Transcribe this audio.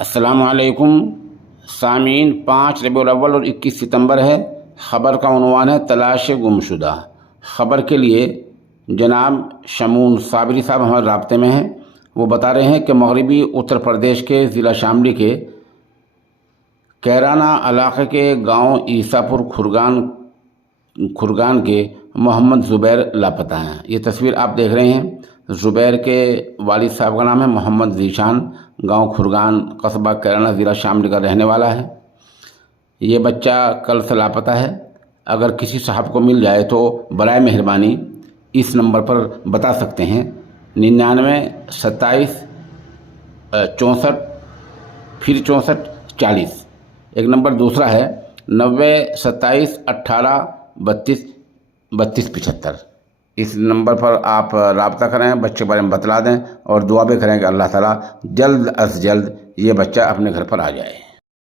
السلام علیکم سامعین، 5 ربیع الاول اور 21 ستمبر ہے۔ خبر کا عنوان ہے تلاش گمشدہ۔ خبر کے لیے جناب شمون صابری صاحب ہمارے رابطے میں ہیں۔ وہ بتا رہے ہیں کہ مغربی اتر پردیش کے ضلع شاملی کے کیرانہ علاقے کے گاؤں عیسیٰ پور کھرگان کے محمد زبیر لاپتہ ہیں۔ یہ تصویر آپ دیکھ رہے ہیں۔ زبیر کے والد صاحب کا نام ہے محمد ذیشان، گاؤں کھرگان، قصبہ کیرانہ، ضلع شاملی کا رہنے والا ہے۔ یہ بچہ کل سے لاپتہ ہے۔ اگر کسی صاحب کو مل جائے تو برائے مہربانی اس نمبر پر بتا سکتے ہیں، 99 27 64 پھر 64 40۔ ایک نمبر دوسرا ہے 90 27 18 32 32 75۔ اس نمبر پر آپ رابطہ کریں، بچے کے بارے میں بتلا دیں اور دعا بھی کریں کہ اللہ تعالیٰ جلد از جلد یہ بچہ اپنے گھر پر آ جائے۔